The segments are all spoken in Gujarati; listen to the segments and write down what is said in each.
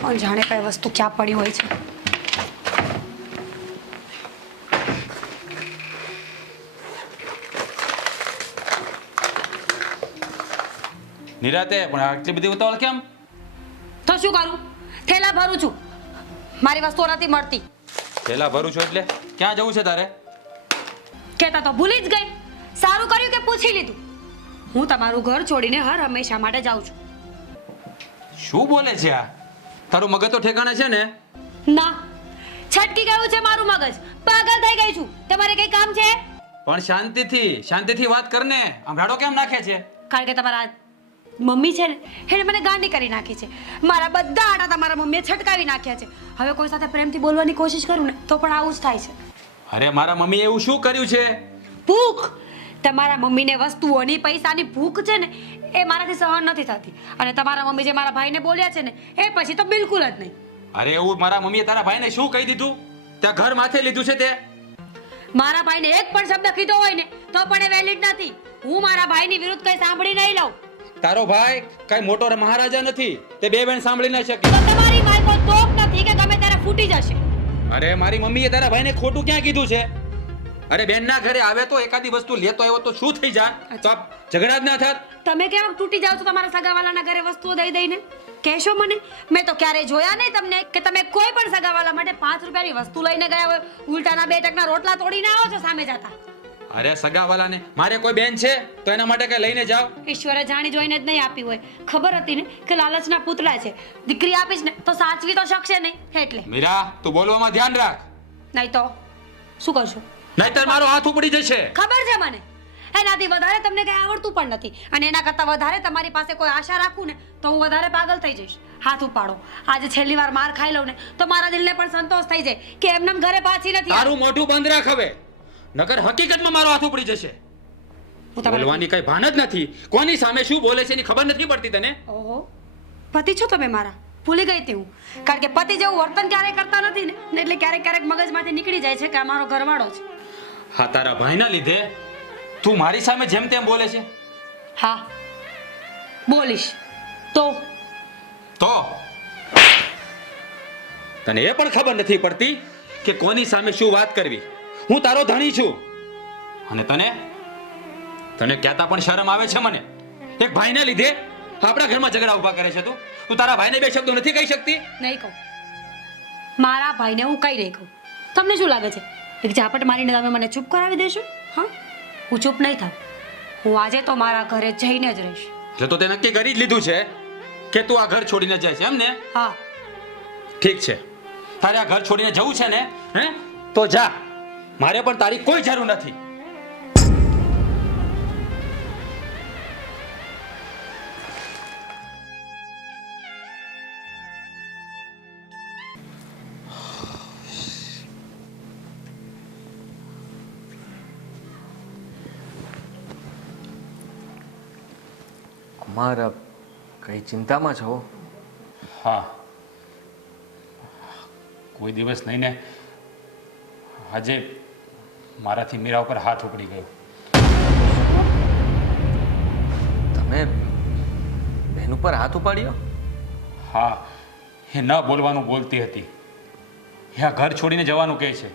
કોણ જાણે કઈ વસ્તુ ક્યાં પડી હોય છે. નિરાતે પણ આટલી બધી ઉતાવળ કેમ? તો શું કરું? થેલા ભરું છું, મારી વસ્તુઓ નથી મળતી. થેલા ભરું છું એટલે ક્યાં જવું છે તારે? કહેતા તો ભૂલી જ ગઈ. સારું કર્યું કે પૂછી લીધું. હું તમારું ઘર છોડીને હર હંમેશા માટે જાઉં છું. શું બોલે છે આ? તારું મગજ તો ઠેકાણે છે ને? ના, છટકી ગયું છે મારું મગજ. પાગલ થઈ ગઈ છું. તમારે કઈ કામ છે? પણ શાંતિથી વાત કરને. આમ રાડો કેમ નાખે છે? કારણ કે તમારા મમ્મી છે ને, એને મને ગાંડી કરી નાખી છે. મારા બધા આટા તમારા મમ્મીએ છટકાવી નાખ્યા છે. હવે કોઈ સાથે પ્રેમથી બોલવાની કોશિશ કરું ને તો પણ આવું જ થાય છે. અરે મારા મમ્મીએ એવું શું કર્યું છે? ભૂખ. તમારા મમ્મીને વસ્તુઓની પૈસાની ભૂખ છે ને, એ મારાથી સહન નથી થતી. અને તમારા મમ્મી જે મારા ભાઈને બોલ્યા છે ને, એ પછી તો બિલકુલ જ નહીં. અરે એવું મારા મમ્મીએ તારા ભાઈને શું કહી દીધું? ત્યાં ઘર માથે લીધું છે તે? મારા ભાઈને એક પણ શબ્દ કીધો હોય ને તો પણ એ વેલિડ નથી. હું મારા ભાઈની વિરુદ્ધ કઈ સાંભળી નહીં લઉં. તારો ભાઈ કઈ મોટો મહારાજા નથી, તે બે બેન સાંભળી ન શકે. તો તમારી ભાઈ કોઈ તોપ નથી કે ગમે ત્યારે ફૂટી જશે. અરે મારી મમ્મીએ તારા ભાઈને ખોટું ક્યાં કીધું છે? અરે બેનના ઘરે આવે તો એકાદી વસ્તુ લેતો આવ્યો તો શું થઈ જાય? તો આપ ઝઘડા જ ના થાત. તમે કેમ તૂટી જાવ છો તમારા સગાવાલાના ઘરે વસ્તુઓ દઈ દઈને? કહેશો મને? મેં તો ક્યારેય જોયા નહીં તમને કે તમે કોઈ પણ સગાવાલા માટે 5 રૂપિયાની વસ્તુ લઈને ગયા હોય. ઉલટાના 2 ટકના રોટલા તોડીને આવો છો સામે જતા. અરે સગાવાલાને મારે કોઈ બેન છે તો એના માટે કઈ લઈને જાવ. ઈશ્વરે જાણી જોઈને જ નહીં આપી હોય. ખબર હતી ને કે લાલચના પૂતળા છે. દીકરી આપીશ ને તો સાચવી તો શકશે નહીં. એટલે મીરા, તું બોલવામાં ધ્યાન રાખ. નહીં તો શું કરશો? નહીતર મારો હાથ ઉપડી જશે. ખબર છે મને. એનાથી વધારે તમને કઈ આવડતું પણ નથી. અને એના કરતાં વધારે તમારી પાસે કોઈ આશા રાખું ને તો હું વધારે પાગલ થઈ જઈશ. હાથ ઉપાડો. આજે છેલ્લી વાર માર ખાઈ લઉં ને તો મારા દિલને પણ સંતોષ થઈ જાય કે એમનેમ ઘરે પાછી નથી. તારું મોઢું બંધ રાખ હવે, નકર હકીકતમાં મારો હાથ ઉપડી જશે. બોલવાની કઈ ભાન જ નથી. કોની સામે શું બોલે છે એની ખબર નથી પડતી તને? ઓહો, પતિ છો તમે મારા? ભૂલી ગઈ હતી હું. કારણ કે પતિ જેવું વર્તન ક્યારેય કરતા નથી ને એટલે ક્યારેક ક્યારેક મગજમાંથી નીકળી જાય છે કે આ મારો ઘરવાળો છે. હા, તારા ભાઈના લીધે તું મારી સામે જેમ તેમ બોલે છે? હા, બોલીશ. તો તને એ પણ ખબર નથી પડતી કે કોની સામે શું વાત કરવી. હું તારો ધણી છું અને તને કહેતા પણ શરમ આવે છે મને. એક ભાઈને લીધે આપણા ઘરમાં ઝઘડા ઊભા કરે છે તું તારા ભાઈને 2 શબ્દો નથી કહી શકતી? નહીં કહું. મારા ભાઈને હું કઈ નહીં કહું. તમને શું લાગે છે એક ઝાપટ મારીને તમે મને ચૂપ કરાવી દેશો? હા, હું ચૂપ નહીં થાઉં. હું આજે તો મારા ઘરે જઈને જ રહીશ. એટલે તો તે નક્કી કરી જ લીધું છે કે તું આ ઘર છોડીને જાય છે એમ ને? હા. ઠીક છે, તારે આ ઘર છોડીને જવું છે ને? તો જા. મારે પણ તારી કોઈ જરૂર નથી. કુમાર, કઈ ચિંતામાં છો? હા, કોઈ દિવસ નહીં ને આજે મારાથી મીરા ઉપર હાથ ઉપડી ગયો. તમે બેન ઉપર હાથ ઉપાડ્યો? હા, એ ન બોલવાનું બોલતી હતી. એ આ ઘર છોડીને જવાનું કહે છે.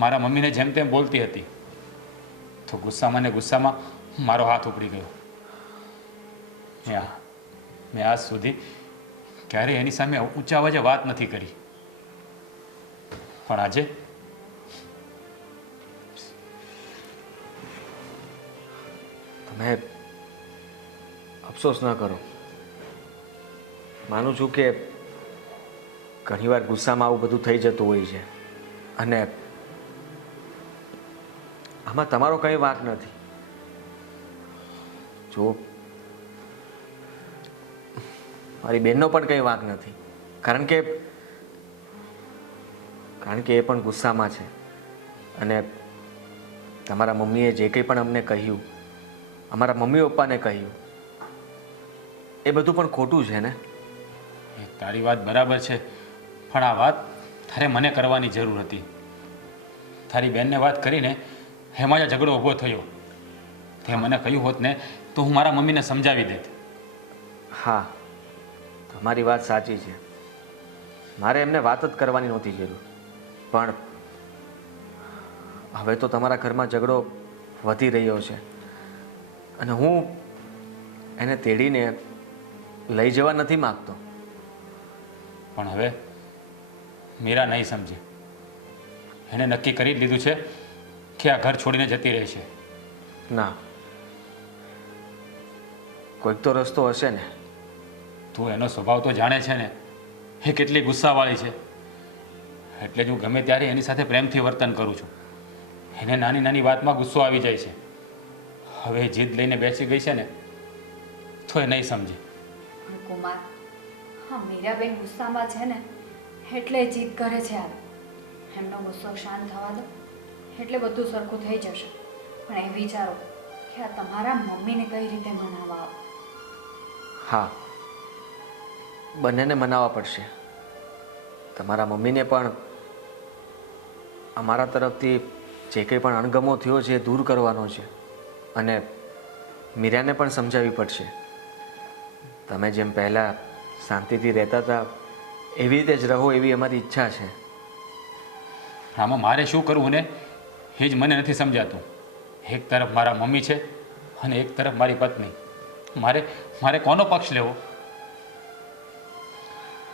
મારા મમ્મીને જેમ તેમ બોલતી હતી તો ગુસ્સામાં ને ગુસ્સામાં મારો હાથ ઉપડી ગયો. મેં આજ સુધી ક્યારેય એની સામે ઊંચા અવાજે વાત નથી કરી, પણ આજે તમે અફસોસ ન કરો. માનું છું કે ઘણીવાર ગુસ્સામાં આવું બધું થઈ જતું હોય છે અને આમાં તમારો કંઈ વાંક નથી. જો મારી બહેનનો પણ કંઈ વાંક નથી, કારણ કે એ પણ ગુસ્સામાં છે અને તમારા મમ્મીએ જે કંઈ પણ અમને કહ્યું, અમારા મમ્મી પપ્પાને કહ્યું, એ બધું પણ ખોટું છે ને? તારી વાત બરાબર છે, પણ આ વાત તારે મને કરવાની જરૂર હતી. તારી બેનને વાત કરીને એમાં જ ઝઘડો ઊભો થયો. તે મને કહ્યું હોત ને તો હું મારા મમ્મીને સમજાવી દેત. હા, તમારી વાત સાચી છે. મારે એમને વાત જ કરવાની નહોતી જરૂર, પણ હવે તો તમારા ઘરમાં ઝઘડો વધી રહ્યો છે અને હું એને તેડીને લઈ જવા નથી માગતો. પણ હવે મીરા નહીં સમજે. એણે નક્કી કરી લીધું છે કે આ ઘર છોડીને જતી રહેશે. ના, કોઈક તો રસ્તો હશે ને. તું એનો સ્વભાવ તો જાણે છે ને, એ કેટલી ગુસ્સાવાળી છે. એટલે જ હું ગમે ત્યારે એની સાથે પ્રેમથી વર્તન કરું છું. એને નાની નાની વાતમાં ગુસ્સો આવી જાય છે. હવે એ જીદ લઈને બેસી ગઈ છે ને, તો એ નહીં સમજે. પણ કુમાર, હા મીરાબેન ગુસ્સામાં છે ને એટલે જીદ કરે છે. આ એમનો ગુસ્સો શાંત થવા દો એટલે બધું સરખું થઈ જશે. પણ એ વિચારો કે આ તમારા મમ્મીને કઈ રીતે મનાવવા આવો. હા, બંનેને મનાવવા પડશે. તમારા મમ્મીને પણ અમારા તરફથી જે કંઈ પણ અણગમો થયો છે એ દૂર કરવાનો છે અને મીરાને પણ સમજાવવી પડશે. તમે જેમ પહેલાં શાંતિથી રહેતા હતા એવી રીતે જ રહો એવી અમારી ઈચ્છા છે. આમાં મારે શું કરવું ને એ જ મને નથી સમજાતું. એક તરફ મારા મમ્મી છે અને એક તરફ મારી પત્ની. મારે કોનો પક્ષ લેવો?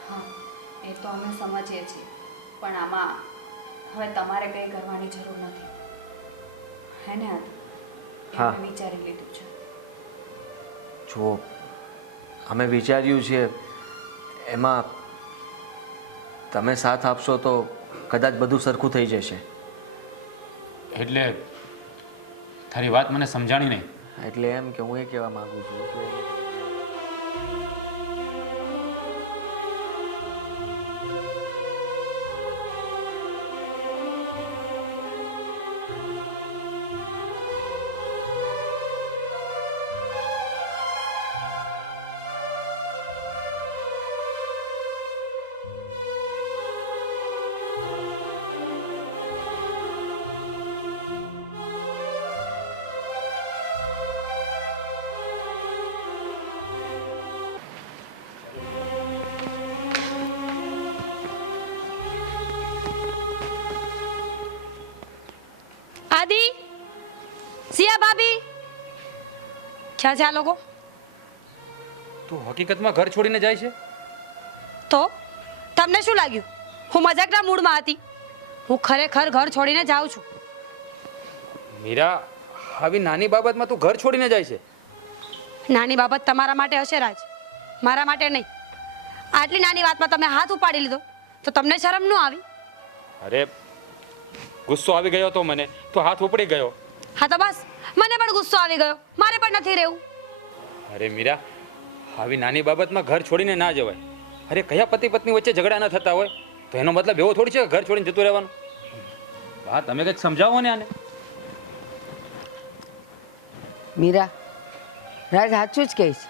હા, એ તો અમે સમજીએ છીએ, પણ આમાં હવે તમારે કંઈ કરવાની જરૂર નથી. હે ને? હા. અમે વિચારી લીધું છે. જો અમે વિચાર્યું છે એમાં તમે સાથ આપશો તો કદાચ બધું સરખું થઈ જશે. એટલે તારી વાત મને સમજાણી નહીં. એટલે એમ કે હું એ કહેવા માંગુ છું કે આદિ, સિયા ભાભી, ક્યાં છે આ લોકો? તું હકીકતમાં ઘર છોડીને જાય છે? તો તમને શું લાગ્યું હું મજાકના મૂડમાં હતી? હું ખરેખર ઘર છોડીને જાઉં છું. મીરા, આવી નાની બાબતમાં તું ઘર છોડીને જાય છે? નાની બાબત તમારા માટે હશે રાજ, મારા માટે નહીં. આટલી નાની વાતમાં તમે હાથ ઉપાડી લીધો તો તમને શરમ ન આવી? અરે ગુસ્સો આવી ગયો તો મને, તો હાથ ઉપડી ગયો. હા તો બસ, મને પણ ગુસ્સો આવી ગયો. મારે પણ નથી રહેવું. અરે મીરા, આવી નાની બાબતમાં ઘર છોડીને ના જવાય. અરે કયા પતિ પત્ની વચ્ચે ઝઘડા ન થતા હોય તો એનો મતલબ એવો થોડી છે કે ઘર છોડીને જતું રહેવાનું. હા, તમે કંઈક સમજાવો ને આને. મીરા, રાજ સાચું જ કહીશ.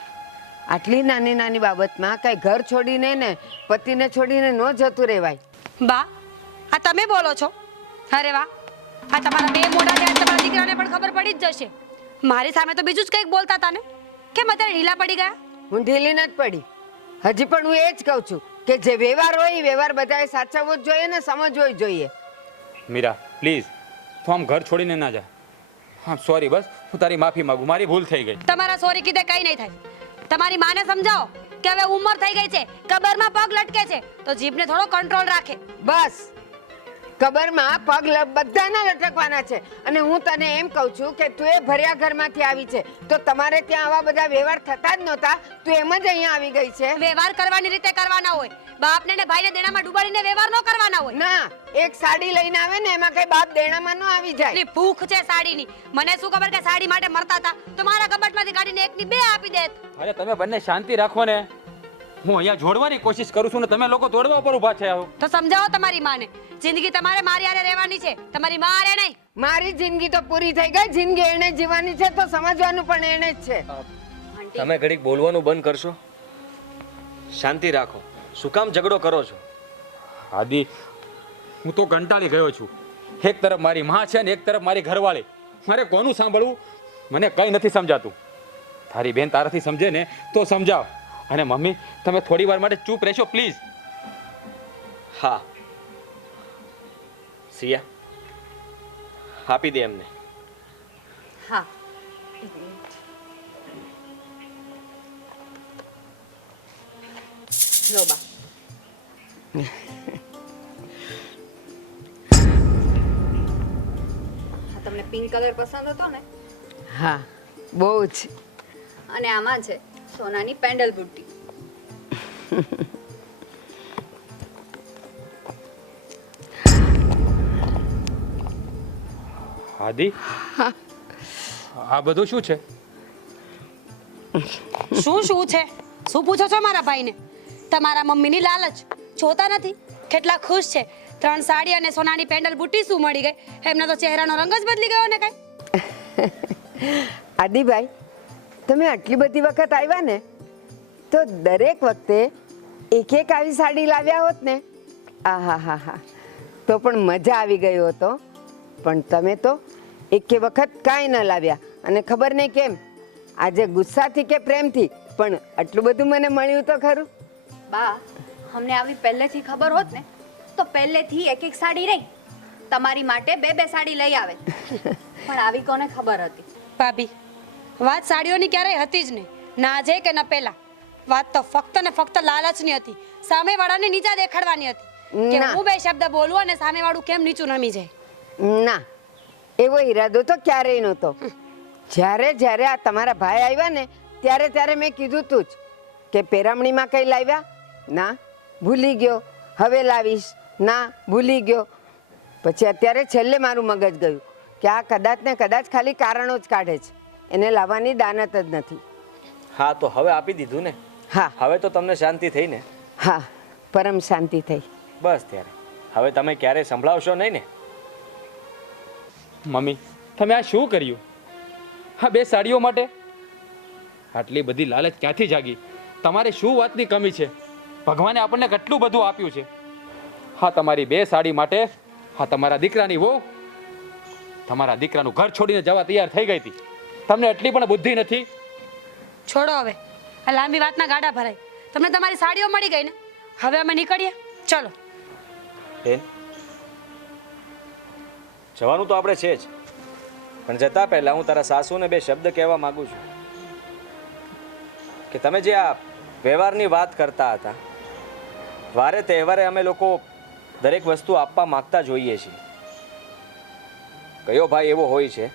આટલી નાની નાની બાબતમાં કાંઈ ઘર છોડીને ને પતિને છોડીને ન જતું રહેવાય. બા, આ તમે બોલો છો? અરે વાહ, આ તમારા બે મોઢા ત્યાં તમારા દીકરાને પણ ખબર પડી જ જશે. મારી સામે તો બીજું જ કંઈક બોલતા હતા ને. કેમ અત્યારે ઢીલા પડી ગયા? હું ઢીલી નથી પડી. હજી પણ હું એ જ કહું છું કે જે વ્યવહાર હોય એ વ્યવહાર બધાએ સાચવવો જ જોઈએ ને સમજવો જ જોઈએ. મીરા પ્લીઝ, તું આમ ઘર છોડીને ના જા. હા સોરી, બસ હું તારી માફી માંગુ, મારી ભૂલ થઈ ગઈ. તમારા સોરી કીધે કઈ નહીં થાય. તમારી માને સમજાવો કે હવે ઉંમર થઈ ગઈ છે, કબરમાં પગ લટકે છે, તો જીભને થોડો કંટ્રોલ રાખે. બસ, કબરમાં પગ બધાના લટકવાના છે. અને હું તને એમ કહું છું કે તું એ ભર્યા ઘરમાંથી આવી છે તો તમારે ત્યાં આવા બધા વ્યવહાર થતા જ નહોતા. તું એમ જ અહીંયા આવી ગઈ છે. વ્યવહાર કરવાની રીતે કરવાના હોય. બાપને ને ભાઈને દેણામાં ડૂબાડીને વ્યવહાર ન કરવાના હોય. ના, એક સાડી લઈને આવે ને એમાં કઈ બાપ દેણામાં ન આવી જાય. એટલી ભૂખ છે સાડીની. મને શું ખબર કે સાડી માટે મરતા હતા તો મારા કબાટમાંથી કાઢીને એકની બે આપી દેત. અરે તમે બંને શાંતિ રાખો ને. હું અહીંયા જોડવાની કોશિશ કરું છું ને તમે લોકો તોડવા ઉપર ઊભા થયા હો. તો સમજાવો તમારી માને. જિંદગી તમારે મારી હારે રહેવાની છે, તમારી માં હારે નહીં. મારી જિંદગી તો પૂરી થઈ ગઈ. જિંદગી એને જીવવાની છે તો સમજવાનું પણ એને જ છે. તમે ઘડીક બોલવાનું બંધ કરશો? શાંતિ રાખો. શું કામ ઝઘડો કરો છો? આદિ, હું તો કંટાળી ગયો છું. એક તરફ મારી માં છે ને એક તરફ મારી ઘરવાળી. મારે કોનું સાંભળવું મને કંઈ નથી સમજાતું. તારી બેન તારાથી સમજે ને તો સમજાવ. અને મમ્મી તમે થોડી વાર માટે ચૂપ રહેશો પ્લીઝ. હા સિયા, આપી દે એમને. હા એક મિનિટ. લો બા. હા, તમને પિંક કલર પસંદ હતો ને? હા બહુ જ. અને આમાં છે સોનાની પેન્ડલ બુટ્ટી. આદિ, આ બધું શું છે? શું શું છે? શું પૂછો છો મારા ભાઈને? તમારા મમ્મીની લાલચ જોતા નથી કેટલા ખુશ છે. 3 સાડી અને સોનાની પેન્ડલ બુટ્ટી શું મળી ગઈ? એમનો તો ચહેરાનો રંગ જ બદલી ગયો ને કઈ. આદિભાઈ, તમે આટલી બધી વખત આવ્યા ને તો દરેક વખતે એક એક આવી સાડી લાવ્યા હોત ને, આહા હા હા, તો પણ મજા આવી ગયો હતો. પણ તમે તો એકે વખત કાંઈ ન લાવ્યા, અને ખબર નહીં કેમ આજે ગુસ્સાથી કે પ્રેમથી પણ આટલું બધું મને મળ્યું તો ખરું. બા, અમને આવી પહેલેથી ખબર હોત ને તો પહેલેથી એક એક સાડી રહી તમારી માટે 2 સાડી લઈ આવે. પણ આવી કોને ખબર હતી? ભાભી, વાત સાડીઓની ક્યારેય હતી જ નહીં, ના આજે કે ન પહેલા. વાત તો ફક્ત ને ફક્ત લાલચની હતી, સામેવાળાને નીચા દેખાડવાની હતી કે ના. હું 2 શબ્દ બોલું અને સામેવાળું કેમ નીચું નમી જાય. ના, એવો ઈરાદો તો ક્યારેય નહોતો. જ્યારે જ્યારે આ તમારા ભાઈ આવ્યા ને ત્યારે મેં કીધું તું જ કે પેરામણીમાં કંઈ લાવ્યા? ના, ભૂલી ગયો. હવે લાવીશ? ના, ભૂલી ગયો. પછી અત્યારે છેલ્લે મારું મગજ ગયું કે આ કદાચ ને કદાચ ખાલી કારણો જ કાઢે છે, એને લાવવાની દાનત જ નથી. હા તો હવે આપી દીધું ને. હા હવે તો તમને શાંતિ થઈ ને? હા, પરમ શાંતિ થઈ. બસ ત્યારે હવે તમે ક્યારે સંભળાવશો નહીં ને? મમ્મી, તમે આ શું કર્યું? હા, 2 સાડીઓ માટે આટલી બધી લાલચ ક્યાંથી જાગી? તમારે શું વાતની કમી છે? ભગવાને આપણને કેટલું બધું આપ્યું છે. હા, તમારી 2 સાડી માટે હા તમારા દીકરાની વહુ તમારા દીકરાનું ઘર છોડીને જવા તૈયાર થઈ ગઈ હતી. તમને એટલી પણ બુદ્ધિ નથી? છોડો હવે આ લાંબી વાતના ગાડા ભરાય. તમને તમારી સાડીઓ મળી ગઈ ને, હવે અમે નીકળીએ. ચલો. બેન, જવાનું તો આપણે છે જ, પણ જતા પહેલા હું તારા સાસુને 2 શબ્દ કહેવા માંગુ છું કે તમે જે આ વ્યવહારની વાત કરતા હતા, વારે તહેવારે અમે લોકો દરેક વસ્તુ આપવા માંગતા જોઈએ છીએ. કયો ભાઈ એવો હોય છે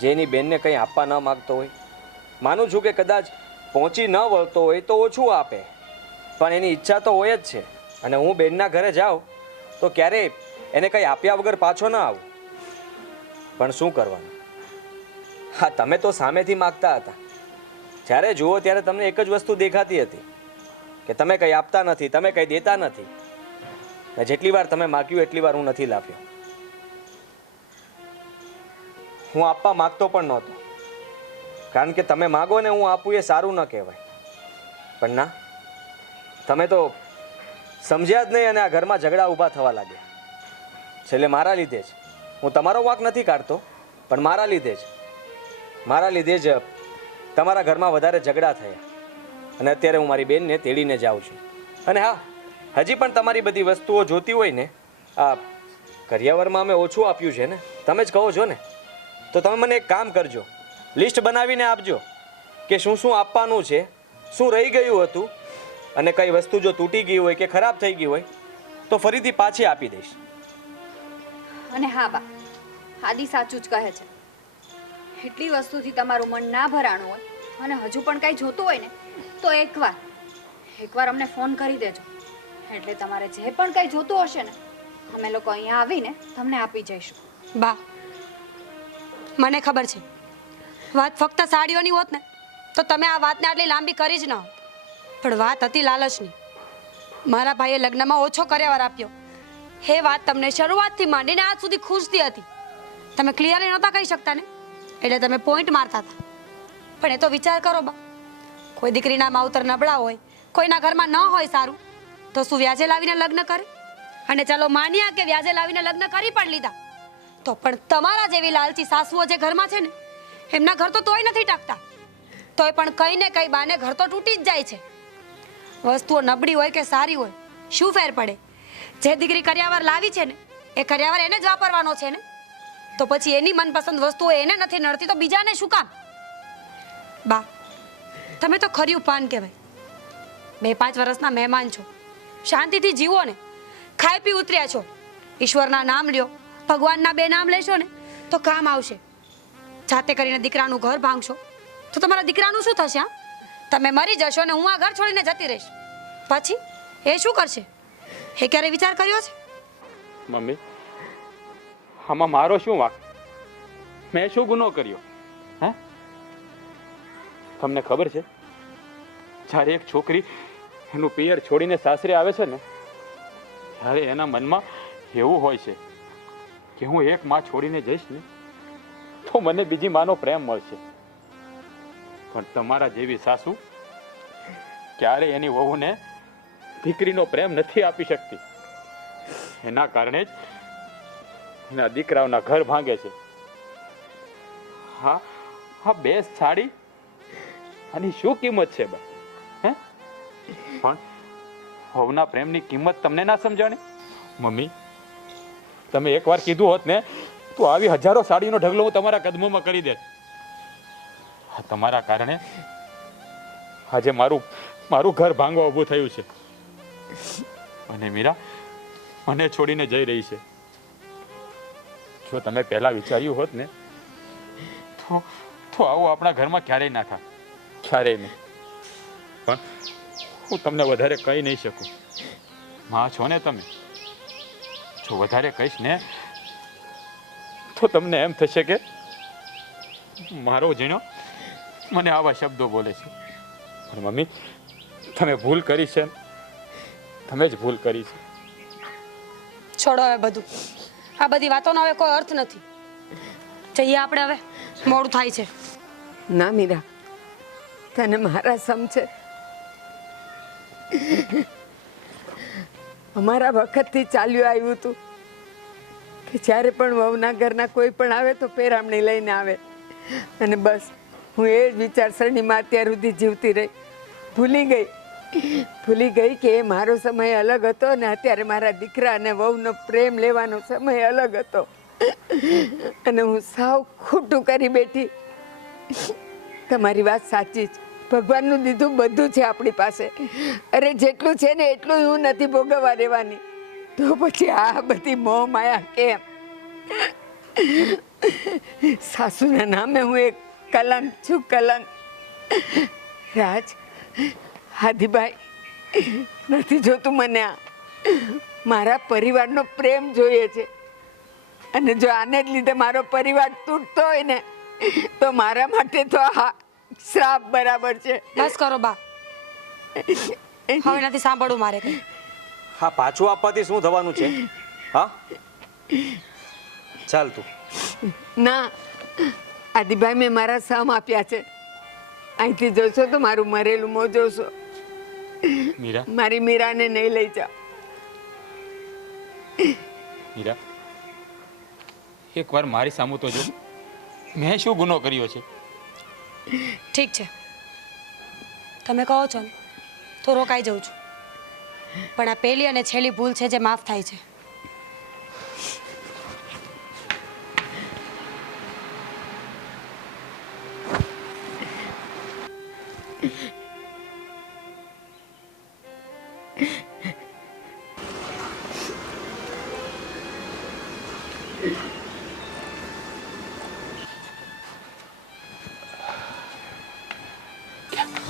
જેની બેનને કંઈ આપવા ન માગતો હોય? માનું છું કે કદાચ પહોંચી ન વળતો હોય તો ઓછું આપે, પણ એની ઈચ્છા તો હોય જ છે. અને હું બેનના ઘરે જાઉં તો ક્યારેય એને કંઈ આપ્યા વગર પાછો ન આવું. પણ શું કરવાનું? હા, તમે તો સામેથી માગતા હતા. જ્યારે જુઓ ત્યારે તમને એક જ વસ્તુ દેખાતી હતી કે તમે કંઈ આપતા નથી, તમે કંઈ દેતા નથી. ને જેટલી વાર તમે માગ્યું એટલી વાર હું નથી લાવ્યો. હું આપવા માગતો પણ નહોતો, કારણ કે તમે માગો ને હું આપું એ સારું ન કહેવાય. પણ ના, તમે તો સમજ્યા જ નહીં અને આ ઘરમાં ઝઘડા ઊભા થવા લાગ્યા. છેલ્લે મારા લીધે જ, હું તમારો વાંક નથી કાઢતો, પણ મારા લીધે જ તમારા ઘરમાં વધારે ઝઘડા થયા. અને અત્યારે હું મારી બેનને તેડીને જાઉં છું. અને હા, હજી પણ તમારી બધી વસ્તુઓ જોતી હોય ને, આ કરિયાવરમાં અમે ઓછું આપ્યું છે ને, તમે જ કહો છો ને, તો તમે મને એક કામ કરજો, લિસ્ટ બનાવીને આપજો કે શું શું આપવાનું છે, શું રહી ગયું હતું, અને કઈ વસ્તુ જો તૂટી ગઈ હોય કે ખરાબ થઈ ગઈ હોય તો ફરીથી પાછી આપી દઈશ. અને હા બા, આદિ સાચું જ કહે છે. એટલી વસ્તુથી તમારું મન ના ભરાણું હોય અને હજુ પણ કાંઈ જોતું હોય ને તો એકવાર અમને ફોન કરી દેજો, એટલે તમારે જે પણ કાંઈ જોતું હશે ને અમે લોકો અહીંયા આવીને તમને આપી જઈશું. બા, મને ખબર છે વાત ફક્ત સાડીઓની હોત ને તો તમે આ વાતને આટલી લાંબી કરી જ ન હોત. પણ વાત હતી લાલચની. મારા ભાઈએ લગ્નમાં ઓછો કર્યાવાર આપ્યો, એ વાત તમને શરૂઆતથી માંડીને આજ સુધી ખુશતી હતી. તમે ક્લિયરલી નહોતા કહી શકતા ને, એટલે તમે પોઈન્ટ મારતા હતા. પણ એ તો વિચાર કરો બા, કોઈ દીકરીના માવતર નબળા હોય, કોઈના ઘરમાં ન હોય સારું, તો શું વ્યાજે લાવીને લગ્ન કરે? અને ચાલો માન્યા કે વ્યાજે લાવીને લગ્ન કરી પણ લીધા, તો પણ તમારા જેવી લાલચી સાસુઓ જે ઘરમાં છે ને, એમના ઘર તો તોય નથી ટકતા. તોય પણ કઈ ને કઈ બાને ઘર તો તૂટી જ જાય છે. વસ્તુઓ નબળી હોય કે સારી હોય શું ફેર પડે? જે દીકરી કર્યાવર લાવી છે ને એ કર્યાવર એને જ વાપરવાનો છે ને, તો પછી એની મનપસંદ વસ્તુઓ એને નથી નડતી તો બીજાને શું કામ? બા, તમે તો ખર્યું પાન કહેવાય. 2-5 વર્ષના મહેમાન છો, શાંતિથી જીવો ને, ખાઈ પી ઉતર્યા છો. ઈશ્વરના નામ લ્યો, ભગવાનના 2 નામ લેશો ને તો કામ આવશે. જાતે કરીને દીકરાનું ઘર ભાંગશો તો તમારા દીકરાનું શું થશે? હા, તમે મરી જશો ને હું આ ઘર છોડીને જતી રહીશ, પછી એ શું કરશે? એ ક્યારે વિચાર કર્યો છે? મમ્મી, આમાં મારો શું વાંક? મેં શું ગુનો કર્યો? હે, તમને ખબર છે જ્યારે એક છોકરી એનું પિયર છોડીને સાસરે આવે છે ને ત્યારે એના મનમાં એવું હોય છે કે હું એક માં છોડીને જઈશ ને તો મને બીજી માનો પ્રેમ મળશે. પણ તમારા જેવી સાસુ ક્યારે એની વહુને દીકરીનો પ્રેમ નથી આપી શકતી. એના કારણે જ એના દીકરાઓના ઘર ભાંગે છે. હા હા, 2 સાડી આની શું કિંમત છે બા? હે, પણ વહુના પ્રેમની કિંમત તમને ના સમજાણી? મમ્મી, તમે એકવાર કીધું હોત ને તો આવી હજારો સાડીનો ઢગલો હું તમારા કદમોમાં કરી દે. તમારા કારણે આજે મારું ઘર ભાંગવા ઊભું થયું છે. અને મીરા મને છોડીને જઈ રહી છે. જો તમે પહેલા વિચાર્યું હોત ને તો આવું આપણા ઘરમાં ક્યારેય ના થાય, ક્યારેય નહીં. પણ હું તમને વધારે કહી નહીં શકું. માં છો ને તમે, જો વધારે કહીશ ને તો તમને એમ થશે કે મારો જીણો મને આવા શબ્દો બોલે છે. પણ મમ્મી, તમે ભૂલ કરી છે, તમે જ ભૂલ કરી છે. છોડો હવે બધું, આ બધી વાતોનો હવે કોઈ અર્થ નથી. જઈએ આપણે હવે, મોડું થાય છે. ના મીરા, તને મારા સમ છે. અમારા વખતથી ચાલ્યું આવ્યું હતું કે જ્યારે પણ વહુના ઘરના કોઈ પણ આવે તો પેરામણી લઈને આવે, અને બસ હું એ જ વિચારસરણીમાં અત્યાર સુધી જીવતી રહી. ભૂલી ગઈ કે એ મારો સમય અલગ હતો અને અત્યારે મારા દીકરા અને વહુનો પ્રેમ લેવાનો સમય અલગ હતો, અને હું સાવ ખોટું કરી બેઠી. તમારી વાત સાચી જ, ભગવાનનું દીધું બધું છે આપણી પાસે. અરે જેટલું છે ને એટલું હું નથી ભોગવવા રહેવાની, તો પછી આ બધી મોહ માયા કેમ? સાસુના નામે હું એક કલંક છું, કલંક. રાજ, હાદીભાઈ, નથી જોતું મને આ. મારા પરિવારનો પ્રેમ જોઈએ છે, અને જો આને જ લીધે મારો પરિવાર તૂટતો હોય ને તો મારા માટે તો આ શ્રાપ બરાબર છે. બસ કરો બા, હવે નથી સાંભળવું મારે કંઈ. હા, પાછું આપવાથી શું થવાનું છે? હા, ચાલ તું. ના આદિભાઈ, મેં મારા સમ આપ્યા છે. અહીંથી જોશો તો મારું મરેલું મોં જોશો. મીરા, મારી મીરાને નહીં લઈ જાઓ. મીરા, એકવાર મારી સામું તો જો, મેં શું ગુનો કર્યો છે? ઠીક છે, તમે કહો છો ને તો રોકાઈ જાઉં છું, પણ આ પહેલી અને છેલ્લી ભૂલ છે જે માફ થાય છે.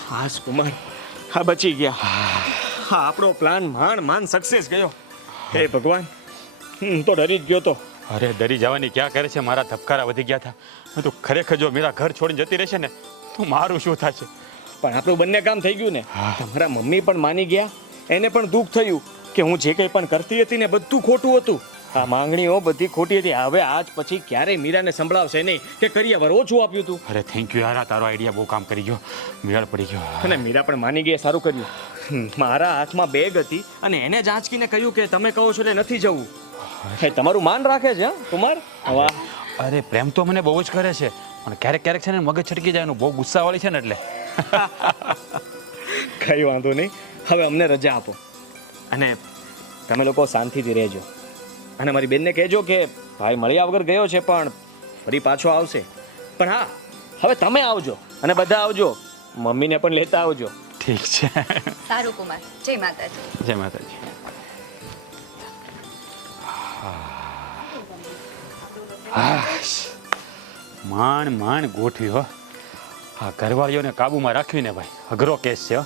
હાસ કુમાર, હા બચી ગયા. હા, આપણો પ્લાન માંડ સક્સેસ ગયો. હે ભગવાન, હું તો ડરી જ ગયો તો. અરે ડરી જવાની ક્યાં કરે છે, મારા ધબકારા વધી ગયા હતા. મેં તો ખરેખર જો મીરા ઘર છોડીને જતી રહેશે ને તો મારું શું થશે? પણ આપણું બંને કામ થઈ ગયું ને. તમારા મમ્મી પણ માની ગયા, એને પણ દુઃખ થયું કે હું જે કંઈ પણ કરતી હતી ને બધું ખોટું હતું. આ માંગણીઓ બધી ખોટી હતી. હવે આજ પછી ક્યારેય મીરાને સંભળાવશે નહીં કે કરિયાવર ઓછું આપ્યું હતું. અરે થેન્ક યુ યાર, આ તારો આઈડિયા બહુ કામ કરી ગયો, મેળ પડી ગયો. અને મીરા પણ માની ગઈ, સારું કર્યું. મારા હાથમાં બેગ હતી અને એને જ આંચકીને કહ્યું કે તમે કહો છો એટલે નથી જવું. તમારું માન રાખે છે હા કુમાર. વાહ. અરે પ્રેમ તો મને બહુ જ કરે છે, પણ ક્યારેક ક્યારેક છે ને મગજ છટકી જાય, એનું બહુ ગુસ્સાવાળી છે ને એટલે. કઈ વાંધો નહીં, હવે અમને રજા આપો અને તમે લોકો શાંતિથી રહેજો. અને મારી બેનને કહેજો કે ભાઈ મળ્યા વગર ગયો છે પણ ફરી પાછો આવશે. પણ હા, હવે તમે આવજો અને બધા આવજો, મમ્મીને પણ લેતા આવજો. ઠીક છે. સારું કુમાર, જય માતાજી. જય માતાજી. માંડ માંડ ગોઠવી હો. આ ઘરવાળીઓને કાબુમાં રાખવીને ભાઈ અઘરો કેસ છે હો.